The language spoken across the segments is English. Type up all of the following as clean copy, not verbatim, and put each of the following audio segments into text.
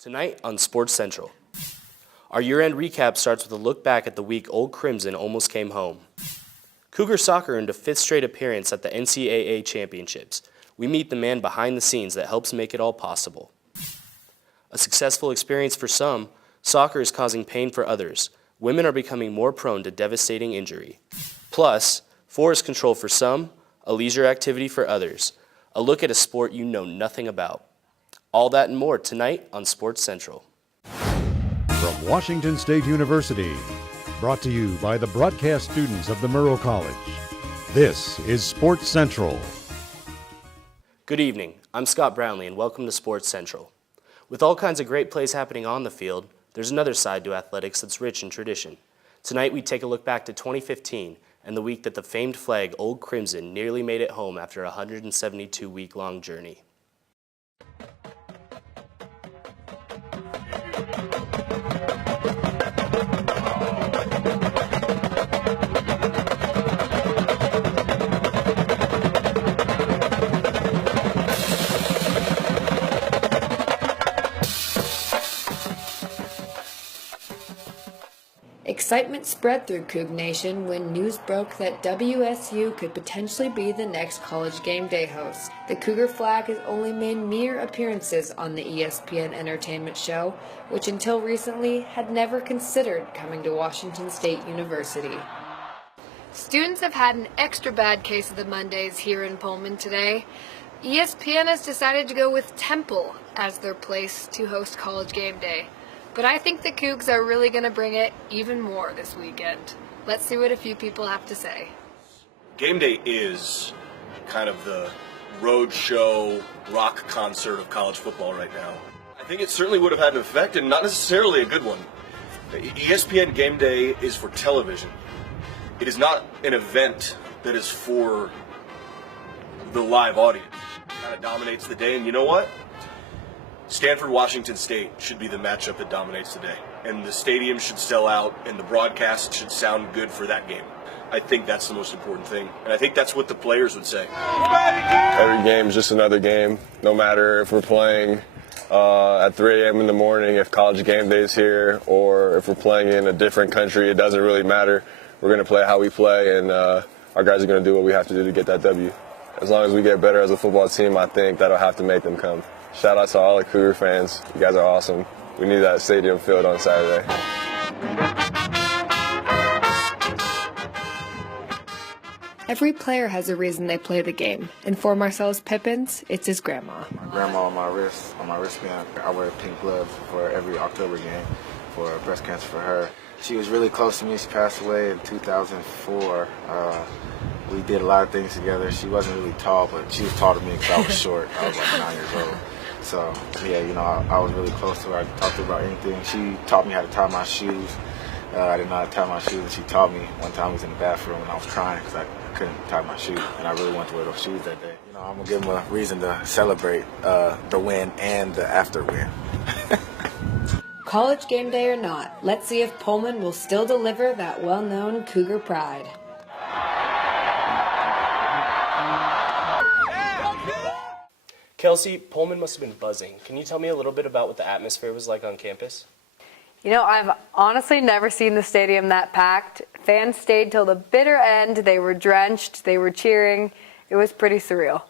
Tonight on Sports Central. Our year-end recap starts with a look back at the week Old Crimson almost came home. Cougar Soccer earned a 5th straight appearance at the NCAA Championships. We meet the man behind the scenes that helps make it all possible. A successful experience for some, soccer is causing pain for others. Women are becoming more prone to devastating injury. Plus, forest control for some, a leisure activity for others. A look at a sport you know nothing about. All that and more tonight on Sports Central. From Washington State University, brought to you by the broadcast students of the Murrow College. This is Sports Central. Good evening, I'm Scott Brownlee and welcome to Sports Central. With all kinds of great plays happening on the field, there's another side to athletics that's rich in tradition. Tonight we take a look back to 2015 and the week that the famed flag Old Crimson nearly made it home after a 172-week-long journey. Excitement spread through Coug Nation when news broke that WSU could potentially be the next College Game Day host. The Cougar flag has only made mere appearances on the ESPN entertainment show, which until recently had never considered coming to Washington State University. Students have had an extra bad case of the Mondays here in Pullman today. ESPN has decided to go with Temple as their place to host College Game Day. But I think the Cougs are really going to bring it even more this weekend. Let's see what a few people have to say. Game day is kind of the road show rock concert of college football right now. I think it certainly would have had an effect, and not necessarily a good one. ESPN Game Day is for television. It is not an event that is for the live audience. It kind of dominates the day, and you know what? Stanford-Washington State should be the matchup that dominates the day. And the stadium should sell out, and the broadcast should sound good for that game. I think that's the most important thing. And I think that's what the players would say. Every game is just another game, no matter if we're playing at 3 a.m. in the morning, if College Game Day is here, or if we're playing in a different country, it doesn't really matter. We're going to play how we play, and our guys are going to do what we have to do to get that W. As long as we get better as a football team, I think that'll have to make them come. Shout out to all the Cougar fans. You guys are awesome. We need that stadium filled on Saturday. Every player has a reason they play the game, and for Marcellus Pippins, it's his grandma. My grandma on my wristband. I wear pink gloves for every October game for breast cancer for her. She was really close to me. She passed away in 2004. We did a lot of things together. She wasn't really tall, but she was tall to me because I was short. I was like 9 years old. So, yeah, I was really close to her. I talked to her about anything. She taught me how to tie my shoes. I didn't know how to tie my shoes, and she taught me. One time I was in the bathroom, and I was crying because I couldn't tie my shoe, and I really wanted to wear those shoes that day. I'm going to give them a reason to celebrate the win and the after win. College Game Day or not, let's see if Pullman will still deliver that well-known Cougar pride. Kelsey, Pullman must have been buzzing. Can you tell me a little bit about what the atmosphere was like on campus? I've honestly never seen the stadium that packed. Fans stayed till the bitter end. They were drenched. They were cheering. It was pretty surreal.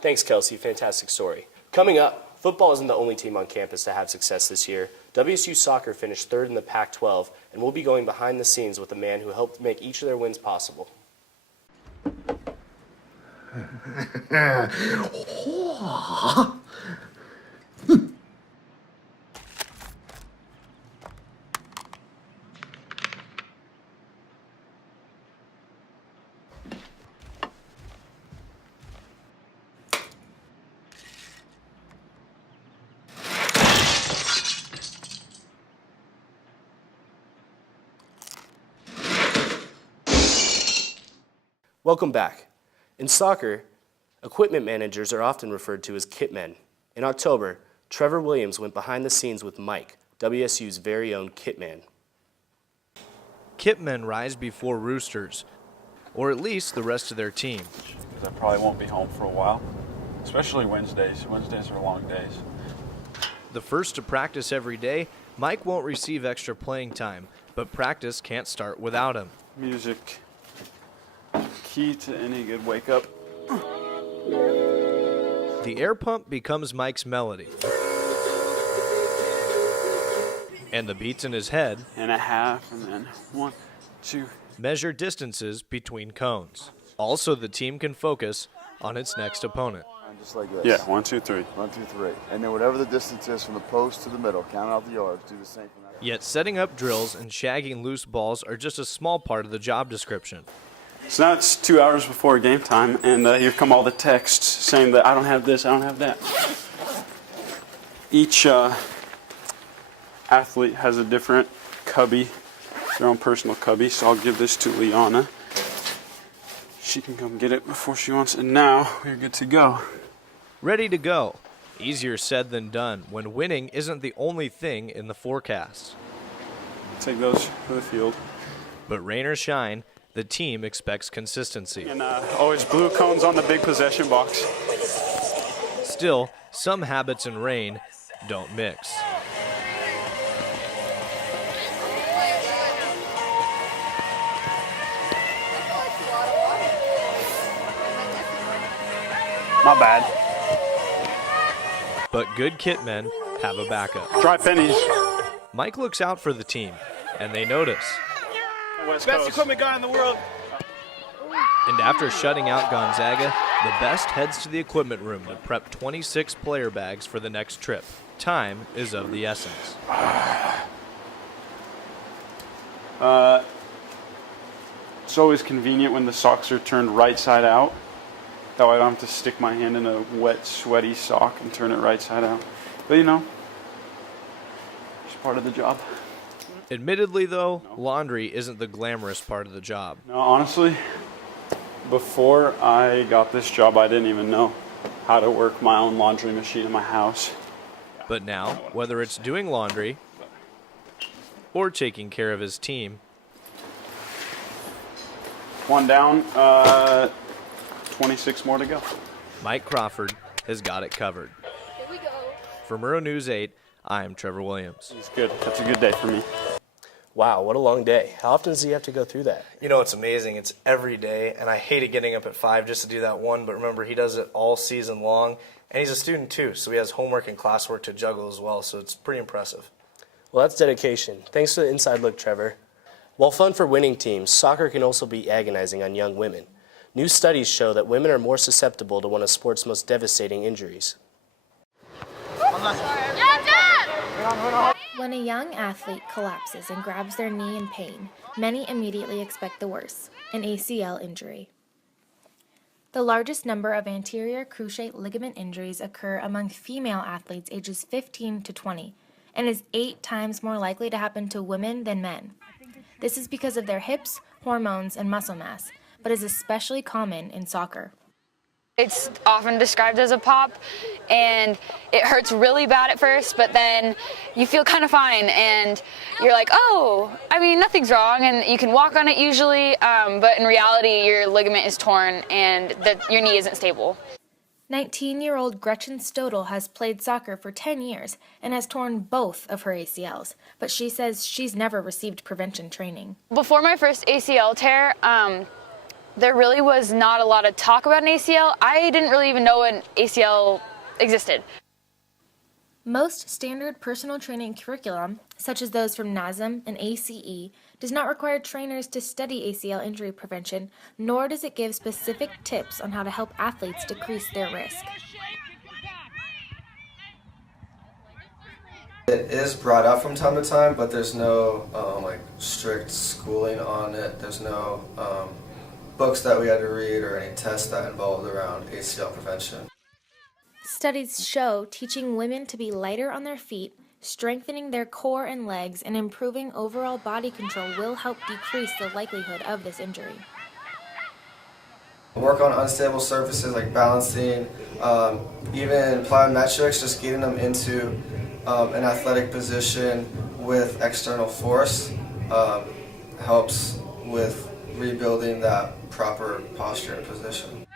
Thanks, Kelsey. Fantastic story. Coming up, football isn't the only team on campus to have success this year. WSU Soccer finished 3rd in the Pac-12, and we'll be going behind the scenes with a man who helped make each of their wins possible. Welcome back. In soccer, equipment managers are often referred to as kitmen. In October, Trevor Williams went behind the scenes with Mike, WSU's very own kitman. Kitmen rise before roosters, or at least the rest of their team. Because I probably won't be home for a while, especially Wednesdays. Wednesdays are long days. The first to practice every day, Mike won't receive extra playing time, but practice can't start without him. Music, key to any good wake up. The air pump becomes Mike's melody. And the beats in his head And a half, and then 1, 2. measure distances between cones. Also, the team can focus on its next opponent. Just like this. Yeah, 1, 2, 3. 1, 2, 3. And then whatever the distance is from the post to the middle, count out the yards, do the same from that. Yet setting up drills and shagging loose balls are just a small part of the job description. So now it's 2 hours before game time, and here come all the texts saying that I don't have this, I don't have that. Each athlete has a different cubby, their own personal cubby, so I'll give this to Liana. She can come get it before she wants, and now we're good to go. Ready to go. Easier said than done when winning isn't the only thing in the forecast. Take those for the field. But rain or shine, the team expects consistency. And always blue cones on the big possession box. Still, some habits in rain don't mix. My bad. But good kit men have a backup. Dry pennies. Mike looks out for the team, and they notice. Best equipment guy in the world. And after shutting out Gonzaga, the best heads to the equipment room to prep 26 player bags for the next trip. Time is of the essence. It's always convenient when the socks are turned right side out. That way I don't have to stick my hand in a wet, sweaty sock and turn it right side out. But you know, it's part of the job. Admittedly, though, laundry isn't the glamorous part of the job. No, honestly, before I got this job, I didn't even know how to work my own laundry machine in my house. But now, whether it's doing laundry or taking care of his team, One down, 26 more to go. Mike Crawford has got it covered. For Murrow News 8, I'm Trevor Williams. It's good. That's a good day for me. Wow, what a long day. How often does he have to go through that? You know, it's amazing. It's every day, and I hated getting up at 5 just to do that one, but remember, he does it all season long, and he's a student too, so he has homework and classwork to juggle as well, so it's pretty impressive. Well, that's dedication. Thanks for the inside look, Trevor. While fun for winning teams, soccer can also be agonizing on young women. New studies show that women are more susceptible to one of sport's most devastating injuries. When a young athlete collapses and grabs their knee in pain, many immediately expect the worst, an ACL injury. The largest number of anterior cruciate ligament injuries occur among female athletes ages 15 to 20, and is 8 times more likely to happen to women than men. This is because of their hips, hormones, and muscle mass, but is especially common in soccer. It's often described as a pop, and it hurts really bad at first, but then you feel kind of fine, and you're like, oh, I mean, nothing's wrong, and you can walk on it usually, but in reality, your ligament is torn, and your knee isn't stable. 19-year-old Gretchen Stodel has played soccer for 10 years and has torn both of her ACLs, but she says she's never received prevention training. Before my first ACL tear, there really was not a lot of talk about an ACL. I didn't really even know an ACL existed. Most standard personal training curriculum, such as those from NASM and ACE, does not require trainers to study ACL injury prevention, nor does it give specific tips on how to help athletes decrease their risk. It is brought up from time to time, but there's no strict schooling on it. There's no books that we had to read or any tests that involved around ACL prevention. Studies show teaching women to be lighter on their feet, strengthening their core and legs, and improving overall body control will help decrease the likelihood of this injury. Work on unstable surfaces like balancing, even plyometrics, just getting them into an athletic position with external force helps with rebuilding that proper posture and position.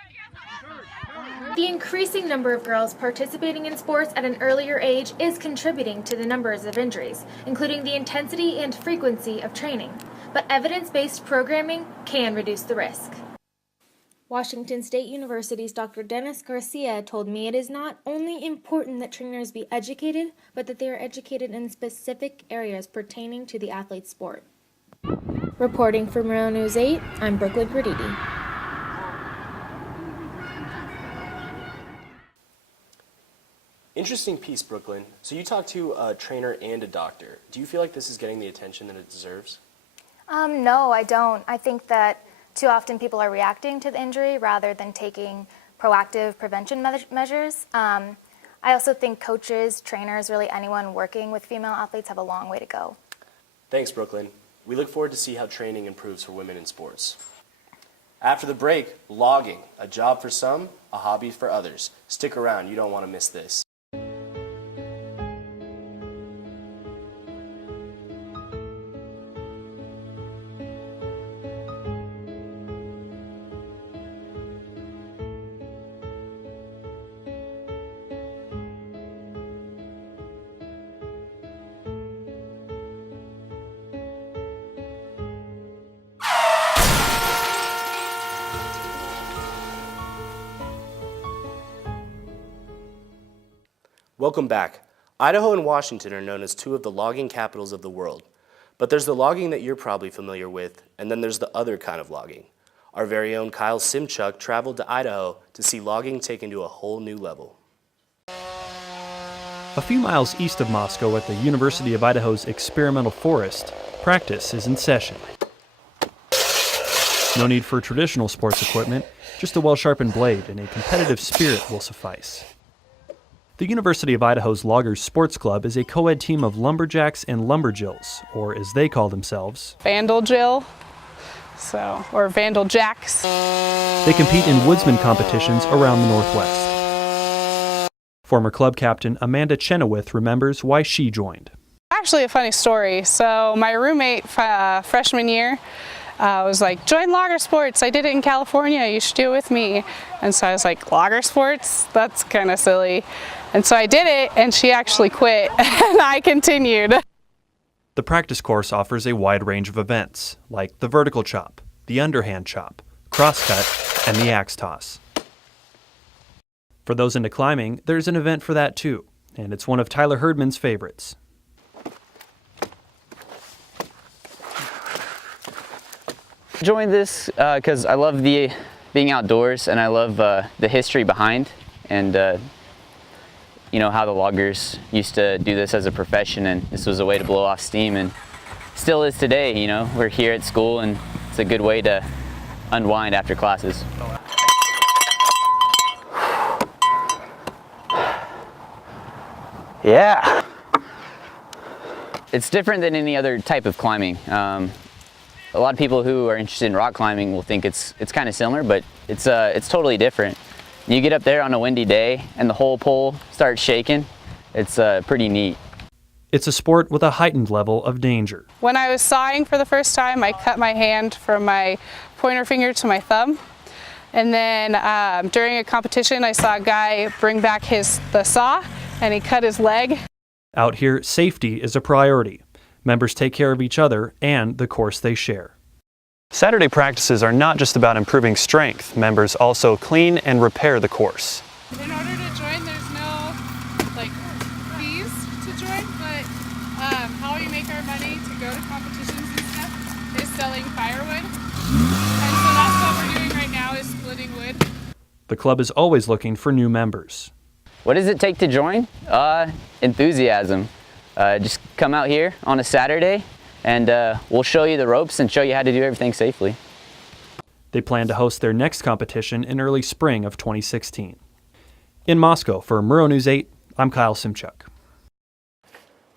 The increasing number of girls participating in sports at an earlier age is contributing to the numbers of injuries, including the intensity and frequency of training. But evidence-based programming can reduce the risk. Washington State University's Dr. Dennis Garcia told me it is not only important that trainers be educated, but that they are educated in specific areas pertaining to the athlete's sport. Reporting for Murrow News 8, I'm Brooklyn Graditi. Interesting piece, Brooklyn. So you talked to a trainer and a doctor. Do you feel like this is getting the attention that it deserves? No, I don't. I think that too often people are reacting to the injury rather than taking proactive prevention measures. I also think coaches, trainers, really anyone working with female athletes have a long way to go. Thanks, Brooklyn. We look forward to see how training improves for women in sports. After the break, logging, a job for some, a hobby for others. Stick around, you don't want to miss this. Welcome back. Idaho and Washington are known as two of the logging capitals of the world. But there's the logging that you're probably familiar with, and then there's the other kind of logging. Our very own Kyle Simchuk traveled to Idaho to see logging taken to a whole new level. A few miles east of Moscow at the University of Idaho's experimental forest, practice is in session. No need for traditional sports equipment, just a well-sharpened blade and a competitive spirit will suffice. The University of Idaho's Loggers Sports Club is a co-ed team of lumberjacks and lumberjills, or as they call themselves, Vandal Jill, or Vandal Jacks. They compete in woodsman competitions around the Northwest. Former club captain Amanda Chenoweth remembers why she joined. Actually a funny story. So my roommate freshman year was like, join Logger Sports. I did it in California. You should do it with me. And so I was like, Logger Sports? That's kind of silly. And so I did it, and she actually quit, and I continued. The practice course offers a wide range of events, like the vertical chop, the underhand chop, crosscut, and the axe toss. For those into climbing, there's an event for that too, and it's one of Tyler Herdman's favorites. I joined this because I love being outdoors, and I love the history behind, and you know, how the loggers used to do this as a profession, and this was a way to blow off steam, and still is today. You know, we're here at school, and it's a good way to unwind after classes. Yeah. It's different than any other type of climbing. A lot of people who are interested in rock climbing will think it's kind of similar, but it's totally different. You get up there on a windy day and the whole pole starts shaking. It's pretty neat. It's a sport with a heightened level of danger. When I was sawing for the first time, I cut my hand from my pointer finger to my thumb. And then during a competition, I saw a guy bring back the saw, and he cut his leg. Out here, safety is a priority. Members take care of each other and the course they share. Saturday practices are not just about improving strength. Members also clean and repair the course. In order to join, there's no fees to join, but how we make our money to go to competitions and stuff is selling firewood. And so that's what we're doing right now, is splitting wood. The club is always looking for new members. What does it take to join? Enthusiasm. Just come out here on a Saturday, and we'll show you the ropes and show you how to do everything safely. They plan to host their next competition in early spring of 2016. In Moscow, for Murrow News 8, I'm Kyle Simchuk.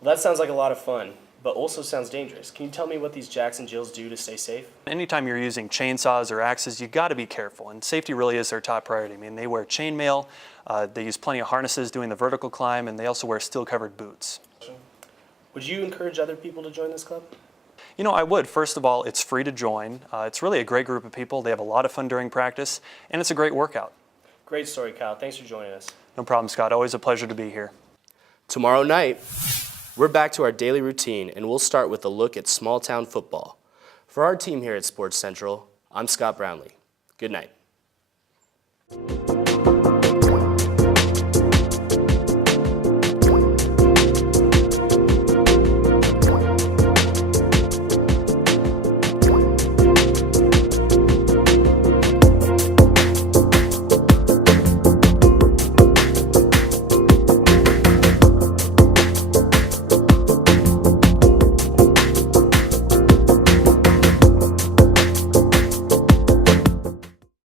Well, that sounds like a lot of fun, but also sounds dangerous. Can you tell me what these jacks and jills do to stay safe? Anytime you're using chainsaws or axes, you got to be careful, and safety really is their top priority. I mean, they wear chainmail, they use plenty of harnesses doing the vertical climb, and they also wear steel-covered boots. Would you encourage other people to join this club? You know, I would. First of all, it's free to join. It's really a great group of people. They have a lot of fun during practice, and it's a great workout. Great story, Kyle. Thanks for joining us. No problem, Scott. Always a pleasure to be here. Tomorrow night, we're back to our daily routine, and we'll start with a look at small-town football. For our team here at Sports Central, I'm Scott Brownlee. Good night.